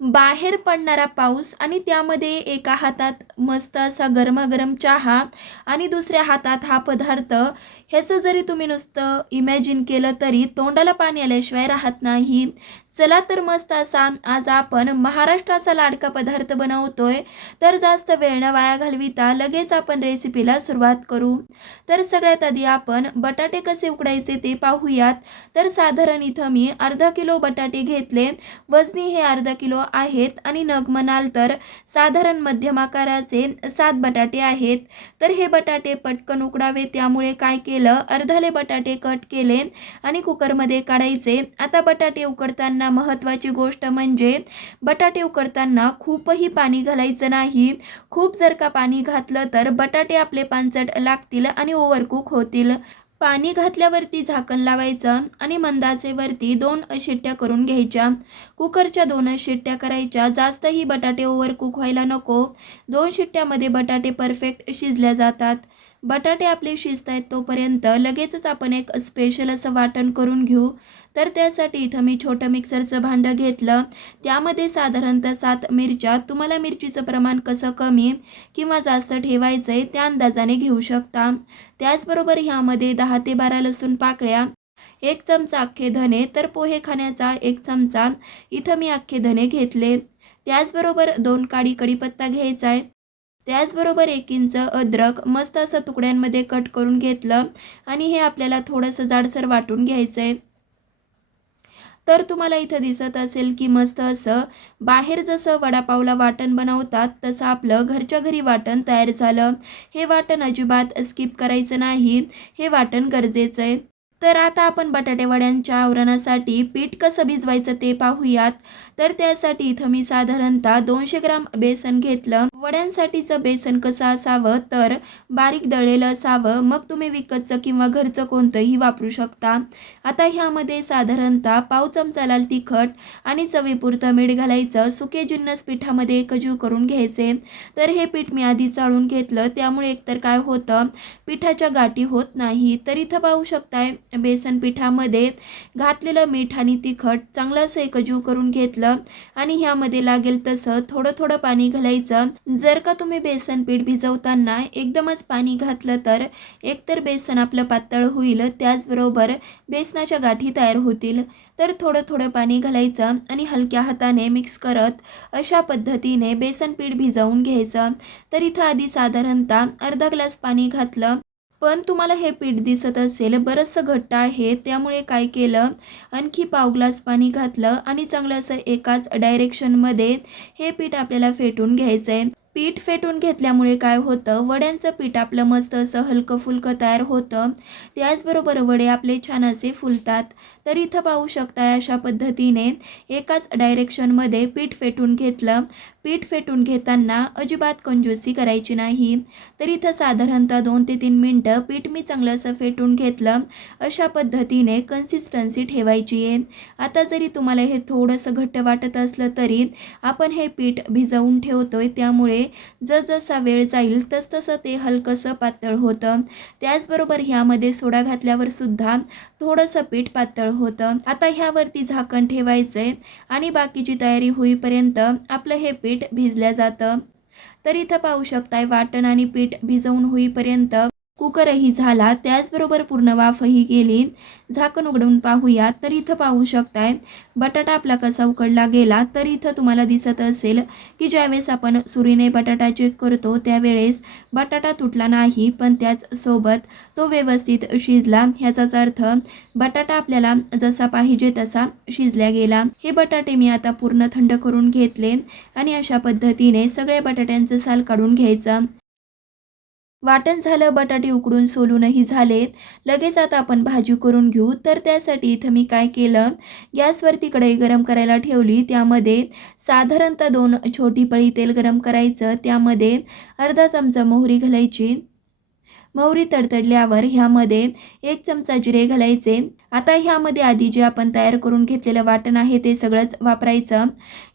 बाहेर पडणारा पाऊस आणि त्यामध्ये एका हातात मस्त असा गरमागरम चहा आणि दुसऱ्या हातात हा पदार्थ, ह्याचं जरी तुम्ही नुसतं इमॅजिन केलं तरी तोंडाला पाणी आल्याशिवाय राहत नाही. चला तर मस्त असा आज आपण महाराष्ट्राचा लाडका पदार्थ बनवतोय. तर जास्त वेळ न वाया घालविता लगेच आपण रेसिपीला सुरुवात करू. तर सगळ्यात आधी आपण बटाटे कसे उकडायचे ते पाहूयात. तर साधारण इथं मी अर्धा किलो बटाटे घेतले. वजनी हे अर्धा किलो आहेत आणि नग म्हणाल तर साधारण मध्यम आकाराचे 7 बटाटे आहेत. तर हे बटाटे पटकन उकडावे त्यामुळे काय केलं, अर्धाले बटाटे कट केले आणि कुकरमध्ये काढायचे. आता बटाटे उकडताना महत्त्वाची गोष्ट म्हणजे बटाटे उकडताना खूपही पाणी घालायचं नाही. खूप जर का पाणी घातलं तर बटाटे आपले पांचट लागतील आणि ओव्हरकुक होतील. पाणी घातल्यावरती झाकण लावायचं आणि मंद आचेवरती 2 शिट्ट्या करून घ्यायच्या. कुकरच्या 2 शिट्ट्या करायच्या. जास्तही बटाटे ओव्हरकुक व्हायला नको. 2 शिट्ट्यामध्ये बटाटे परफेक्ट शिजल्या जातात. बटाटे आपले शिजत आहेत तोपर्यंत लगेचच आपण एक स्पेशल असं वाटण करून घेऊ. तर त्यासाठी इथं मी छोटं मिक्सरचं भांडं घेतलं. त्यामध्ये साधारणतः 7 मिरच्या, तुम्हाला मिरचीचं प्रमाण कसं कमी किंवा जास्त ठेवायचं आहे त्या अंदाजाने घेऊ शकता. त्याचबरोबर ह्यामध्ये 10 ते 12 लसूण पाकळ्या, 1 चमचा अख्खे धने, तर पोहे खाण्याचा 1 चमचा इथं मी अख्खे धने घेतले. त्याचबरोबर 2 काडी कढीपत्ता घ्यायचा आहे. त्याचबरोबर 1 इंच अद्रक मस्त असं तुकड्यांमध्ये कट करून घेतलं आणि हे आपल्याला थोडंसं जाडसर वाटून घ्यायचं आहे. तर तुम्हाला इथं दिसत असेल की मस्त असं बाहेर जसं वडापावला वाटण बनवतात तसं आपलं घरच्या घरी वाटण तयार झालं. हे वाटण अजिबात स्किप करायचं नाही, हे वाटण गरजेचं आहे. तर आता आपण बटाटे वड्यांच्या आवरणासाठी पीठ कसं भिजवायचं ते पाहूयात. तर त्यासाठी इथं मी साधारणतः 200 ग्राम बेसन घेतलं. वड्यांसाठीचं बेसन कसं असावं तर बारीक दळलेलं असावं. मग तुम्ही विकतचं किंवा घरचं कोणतंही वापरू शकता. आता ह्यामध्ये साधारणतः पाव चमचा लाल तिखट आणि चवीपुरतं मीठ घालायचं. सुके जिन्नस पिठामध्ये एकजीव करून घ्यायचे. तर हे पीठ मी आधी चाळून घेतलं त्यामुळे एकतर काय होतं, पिठाच्या गाठी होत नाही. तर इथं पाहू शकताय बेसन पिठामध्ये घातलेलं मीठ आणि तिखट चांगलं असं एकजीव करून घेतलं आणि ह्यामध्ये लागेल तसं थोडं थोडं पाणी घालायचं. जर का तुम्ही बेसन पीठ भिजवताना एकदमच पाणी घातलं तर एकतर बेसन आपलं पातळ होईल, त्याचबरोबर बेसनाच्या गाठी तयार होतील. तर थोडं थोडं पाणी घालायचं आणि हलक्या हाताने मिक्स करत अशा पद्धतीने बेसन पीठ भिजवून घ्यायचं. तर इथं आधी साधारणतः अर्धा ग्लास पाणी घातलं. पण तुम्हाला हे पीठ दिसत असेल बरंचसं घट्ट आहे, त्यामुळे काय केलं, आणखी पाव ग्लास पाणी घातलं आणि चांगलं असं एकाच डायरेक्शनमध्ये हे पीठ आपल्याला फेटून घ्यायचं आहे. पीठ फेटून घेतल्यामुळे काय होतं, वड्यांचं पीठ आपलं मस्त असं हलकं फुलकं तयार होतं. त्याचबरोबर वडे आपले छान असे फुलतात. तर इथं पाहू शकता अशा पद्धतीने एकाच डायरेक्शनमध्ये पीठ फेटून घेतलं. पीठ फेटून घेताना अजिबात कंजूसी करायची नाही. तर इथं साधारणतः 2 ते 3 मिनटं पीठ मी चांगलं असं फेटून घेतलं. अशा पद्धतीने कन्सिस्टन्सी ठेवायची आहे. आता जरी तुम्हाला हे थोडंसं घट्ट वाटत असलं तरी आपण हे पीठ भिजवून ठेवतोय त्यामुळे जसजसा वेळ जाईल तसतसं ते हलकंसं पातळ होतं. त्याचबरोबर ह्यामध्ये सोडा घातल्यावर सुद्धा थोडंसं पीठ पातळ होतं. आता ह्यावरती झाकण ठेवायचंय आणि बाकीची तयारी होईपर्यंत आपलं हे पीठ भिजल्या जातं. तर इथं पाहू शकताय वाटण आणि पीठ भिजवून होईपर्यंत कुकरही झाला, त्याचबरोबर पूर्ण वाफही गेली. झाकण उघडून पाहूया. तर इथं पाहू शकताय बटाटा आपला कसा उकडला गेला. तर इथं तुम्हाला दिसत असेल की ज्यावेळेस आपण सुरीने बटाटा चेक करतो त्यावेळेस बटाटा तुटला नाही, पण त्याचसोबत तो व्यवस्थित शिजला. ह्याचाच अर्थ बटाटा आपल्याला जसा पाहिजे तसा शिजल्या गेला. हे बटाटे मी आता पूर्ण थंड करून घेतले आणि अशा पद्धतीने सगळ्या बटाट्यांचं साल काढून घ्यायचं. वाटण झालं, बटाटे उकडून सोलूनही झालेत. लगेच आता आपण भाजी करून घेऊ. तर त्यासाठी इथं मी काय केलं, गॅसवरती कढई गरम करायला ठेवली. त्यामध्ये साधारणतः 2 छोटी पळी तेल गरम करायचं. त्यामध्ये अर्धा चमचा मोहरी घालायची. मोहरी तडतडल्यावर ह्यामध्ये 1 चमचा जिरे घालायचे. आता ह्यामध्ये आधी जे आपण तयार करून घेतलेलं वाटण आहे ते सगळंच वापरायचं.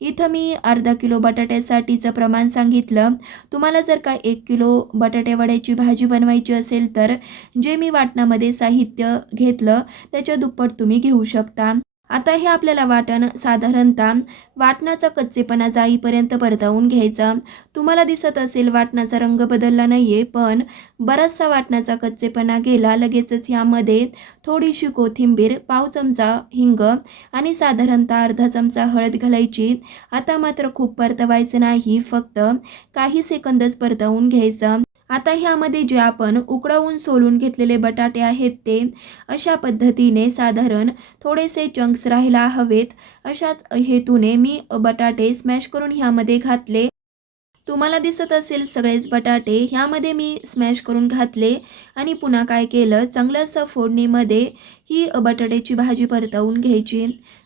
इथं मी अर्धा किलो बटाट्यासाठीचं प्रमाण सांगितलं. तुम्हाला जर का 1 किलो बटाटे वड्याची भाजी बनवायची असेल तर जे मी वाटणामध्ये साहित्य घेतलं त्याच्या दुप्पट तुम्ही घेऊ शकता. आता हे आपल्याला वाटण साधारणतः वाटणाचा कच्चेपणा जाईपर्यंत परतवून घ्यायचं. तुम्हाला दिसत असेल वाटणाचा रंग बदलला नाहीये, पण बराचसा वाटणाचा कच्चेपणा गेला. लगेचच ह्यामध्ये थोडीशी कोथिंबीर, पाव चमचा हिंग आणि साधारणतः अर्धा चमचा हळद घालायची. आता मात्र खूप परतवायचं नाही, फक्त काही सेकंदच परतवून घ्यायचं. आता ह्यामध्ये जे आपण उकळवून सोलून घेतलेले बटाटे आहेत ते अशा पद्धतीने साधारण थोडेसे चंक्स राहायला हवेत अशाच हेतूने मी बटाटे स्मॅश करून ह्यामध्ये घातले. तुम्हाला दिसत असेल सगळेच बटाटे ह्यामध्ये मी स्मॅश करून घातले आणि पुन्हा काय केलं, चांगलं असं फोडणीमध्ये ही बटाट्याची भाजी परतवून घ्यायची.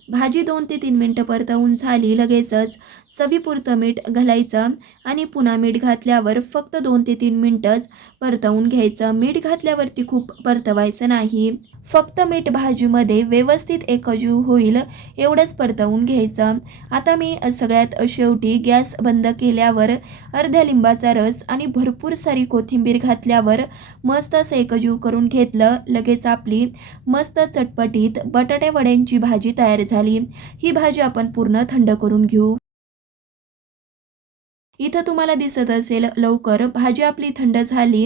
भाजी 2 ते 3 मिनटं परतवून झाली. लगेचच चवीपुरतं मीठ घालायचं आणि पुन्हा मीठ घातल्यावर फक्त 2 ते 3 मिनटंच परतवून घ्यायचं. मीठ घातल्यावरती खूप परतवायचं नाही, फक्त मीठ भाजीमध्ये व्यवस्थित एकजीव होईल एवढंच परतवून घ्यायचं. आता मी सगळ्यात शेवटी गॅस बंद केल्यावर अर्ध्या लिंबाचा रस आणि भरपूर सारी कोथिंबीर घातल्यावर मस्त असं एकजीव करून घेतलं. लगेच आपली मस्त चटपटीत बटाटे वड्यांची भाजी तयार झाली. ही भाजी आपण पूर्ण थंड करून घेऊ. इथं तुम्हाला दिसत असेल लवकर भाजी आपली थंड झाली.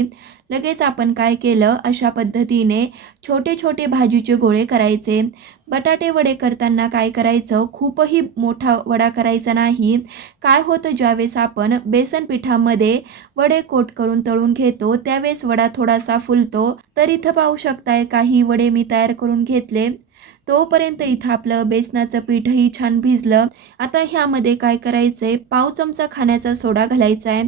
लगेच आपण काय केलं, अशा पद्धतीने छोटे छोटे भाजीचे गोळे करायचे. बटाटे वडे करताना काय करायचं, खूपही मोठा वडा करायचा नाही. काय होतं, ज्यावेळेस आपण बेसन पिठामध्ये वडे कोट करून तळून घेतो त्यावेळेस वडा थोडासा फुलतो. तर इथं पाहू शकताय काही वडे मी तयार करून घेतले. तोपर्यंत इथं आपलं बेसनाचं पीठही छान भिजलं. आता ह्यामध्ये काय करायचंय, पाव चमचा खाण्याचा सोडा घालायचा आहे.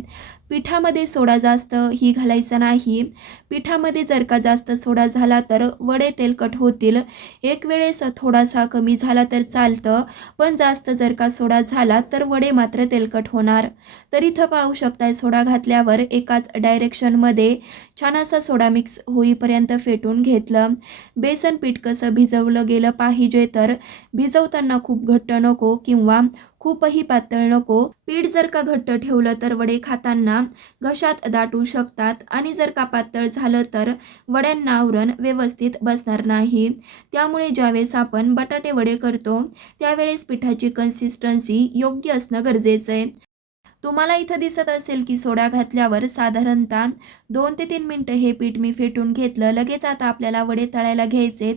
पिठामध्ये सोडा जास्त ही घालायचा नाही. पिठामध्ये जर का जास्त सोडा झाला तर वडे तेलकट होतील. एक वेळेस थोडासा कमी झाला तर चालतं, पण जास्त जर का सोडा झाला तर वडे मात्र तेलकट होणार. तर इथं पाहू शकताय सोडा घातल्यावर एकाच डायरेक्शनमध्ये छान असा सोडा मिक्स होईपर्यंत फेटून घेतलं. बेसन पीठ कसं भिजवलं गेलं पाहिजे, तर भिजवताना खूप घट्ट नको किंवा खूपही पातळ नको. पीठ जर का घट्ट ठेवलं तर वडे खाताना घशात दाटू शकतात आणि जर का पातळ झालं तर वड्यांना आवरण व्यवस्थित बसणार नाही. त्यामुळे ज्यावेळेस आपण बटाटे वडे करतो त्यावेळेस पिठाची कन्सिस्टन्सी योग्य असणं गरजेचं आहे. तुम्हाला इथं दिसत असेल की सोडा घातल्यावर साधारणतः 2 ते 3 मिनटं हे पीठ मी फेटून घेतलं. लगेच आता आपल्याला वडे तळायला घ्यायचेत.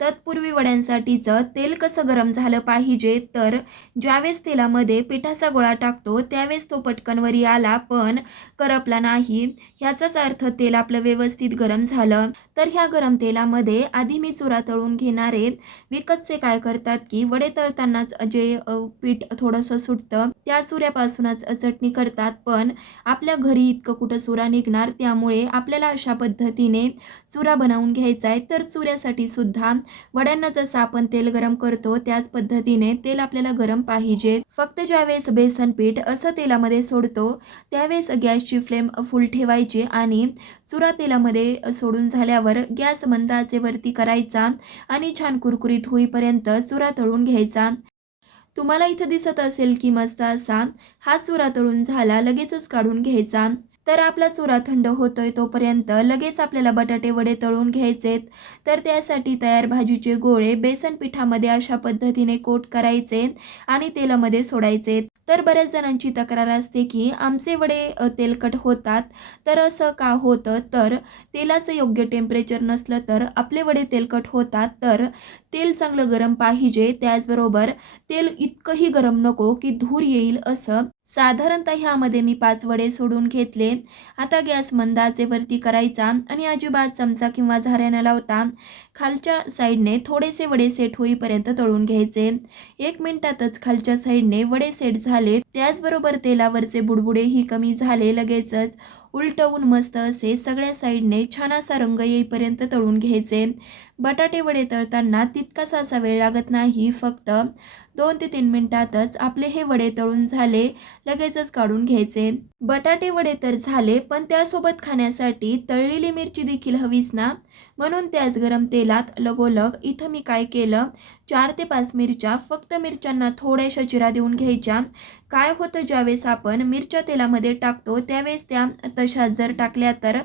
तत्पूर्वी वड्यांसाठीचं तेल कसं गरम झालं पाहिजे, तर ज्यावेळेस तेलामध्ये पिठाचा गोळा टाकतो त्यावेळेस तो पटकन वरी आला पण करपला नाही, ह्याचाच अर्थ तेल आपलं व्यवस्थित गरम झालं. तर ह्या गरम तेलामध्ये आधी मी चुरा तळून घेणारे. विकतचे काय करतात की वडे तळतानाच जे पीठ थोडंसं सुटतं त्या चुऱ्यापासूनच चटणी करतात, पण आपल्या घरी इतकं कुठं चुरा निघणार, त्यामुळे आपल्याला अशा पद्धतीने चुरा बनवून घ्यायचा आहे. तर चुऱ्यासाठी सुद्धा वड्यांना जसं आपण तेल गरम करतो त्याच पद्धतीने तेल आपल्याला गरम पाहिजे. फक्त ज्यावेळेस बेसन पीठ असं तेलामध्ये सोडतो त्यावेळेस गॅसची फ्लेम फुल ठेवायची आणि चुरा तेलामध्ये सोडून झाल्यावर गॅस मंद आचेवरती करायचा आणि छान कुरकुरीत होईपर्यंत चुरा तळून घ्यायचा. तुम्हाला इथं दिसत असेल की मस्त असा हा चुरा तळून झाला. लगेचच काढून घ्यायचा. तर आपला चुरा थंड होतोय तोपर्यंत लगेच आपल्याला बटाटे वडे तळून घ्यायचेत. तर त्यासाठी तयार भाजीचे गोळे बेसन पिठामध्ये अशा पद्धतीने कोट करायचे आणि तेलामध्ये सोडायचे. तर बऱ्याच जणांची तक्रार असते की आमचे वडे तेलकट होतात. तर असं का होतं, तर तेलाचं योग्य टेम्परेचर नसलं तर आपले वडे तेलकट होतात. तर तेल चांगलं गरम पाहिजे, त्याचबरोबर तेल इतकंही गरम नको की धूर येईल असं. साधारणतः ह्यामध्ये मी 5 वडे सोडून घेतले. आता गॅस मंद आचेवरती करायचा आणि अजिबात चमचा किंवा झाऱ्या न लावता खालच्या साईडने थोडेसे वडे सेट होईपर्यंत तळून घ्यायचे. 1 मिनिटातच खालच्या साईडने वडे सेट झाले. त्याचबरोबर तेलावरचे बुडबुडेही कमी झाले. लगेचच उलटवून मस्त असे सगळ्या साईडने छान असा रंग येईपर्यंत तळून घ्यायचे. बटाटे वडे तळताना तितकासा असा वेळ लागत नाही, फक्त 2 ते 3 मिनिटातच आपले हे वडे तळून झाले. लगेचच काढून घ्यायचे. बटाटे वडे तर झाले, पण त्यासोबत खाण्यासाठी तळलेली मिरची देखील हवीच ना. म्हणून त्याच गरम तेलात लगोलग इथं मी काय केलं, 4 ते 5 मिरच्या, फक्त मिरच्यांना थोड्याशा चिरा देऊन घ्यायच्या. काय होतं, ज्यावेळेस आपण मिरच्या तेलामध्ये टाकतो त्यावेळेस त्या तशाच जर टाकल्या तर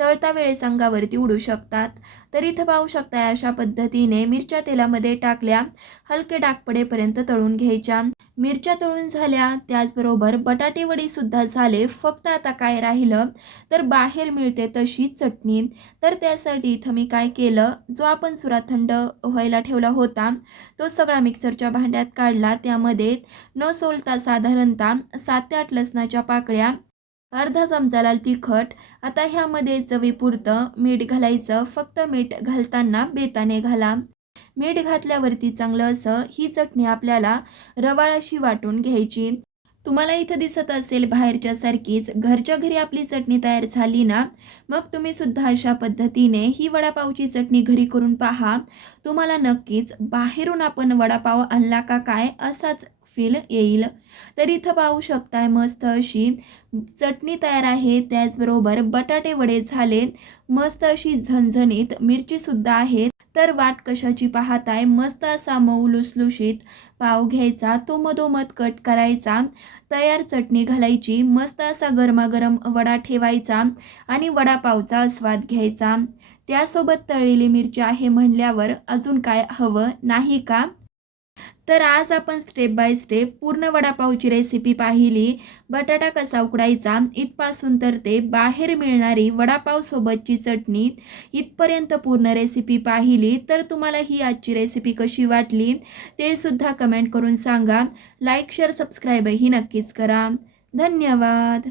तळता वेळेस अंगावरती उडू शकतात. तर इथं पाहू शकता अशा पद्धतीने मिरच्या तेलामध्ये टाकल्या, हलके डाग पडेपर्यंत तळून घ्यायच्या. मिरच्या तळून झाल्या, त्याचबरोबर बटाटे वडी सुद्धा झाले. फक्त आता काय राहिलं तर बाहेर मिळते तशी चटणी. तर त्यासाठी इथं मी काय केलं, जो आपण सुरा थंड व्हायला ठेवला होता तो सगळा मिक्सरच्या भांड्यात काढला. त्यामध्ये न सोलता साधारणतः 7 ते 8 लसणाच्या पाकळ्या, अर्धा चमचा लाल तिखट. आता ह्यामध्ये चवीपुरतं मीठ घालायचं. फक्त मीठ घालताना बेताने घाला. मीठ घातल्यावरती चांगलं असं ही चटणी आपल्याला रवाळ अशी वाटून घ्यायची. तुम्हाला इथं दिसत असेल बाहेरच्या सारखीच घरच्या घरी आपली चटणी तयार झाली ना, मग तुम्ही सुद्धा अशा पद्धतीने ही वडापावची चटणी घरी करून पहा. तुम्हाला नक्कीच बाहेरून आपण वडापाव आणला का काय असाच फील येईल. तर इथं पाहू शकताय मस्त अशी चटणी तयार आहे. त्याचबरोबर बटाटे वडे झाले, मस्त अशी झणझणीत मिरचीसुद्धा आहे. तर वाट कशाची पाहताय, मस्त असा मऊ लुसलुशीत पाव घ्यायचा, तो मधोमध कट करायचा, तयार चटणी घालायची, मस्त असा गरमागरम वडा ठेवायचा आणि वडापावचा आस्वाद घ्यायचा. त्यासोबत तळलेली मिरची आहे म्हणल्यावर अजून काय हवं नाही का? तर आज आपण स्टेप बाय स्टेप पूर्ण वडापावची रेसिपी पाहिली. बटाटा कसा उकडायचा इथपासून तर ते बाहेर मिळणारी वडापाव सोबतची चटणी इथपर्यंत पूर्ण रेसिपी पाहिली. तर तुम्हाला ही आजची रेसिपी कशी वाटली ते सुद्धा कमेंट करून सांगा. लाईक शेअर सबस्क्राईबही नक्कीच करा. धन्यवाद.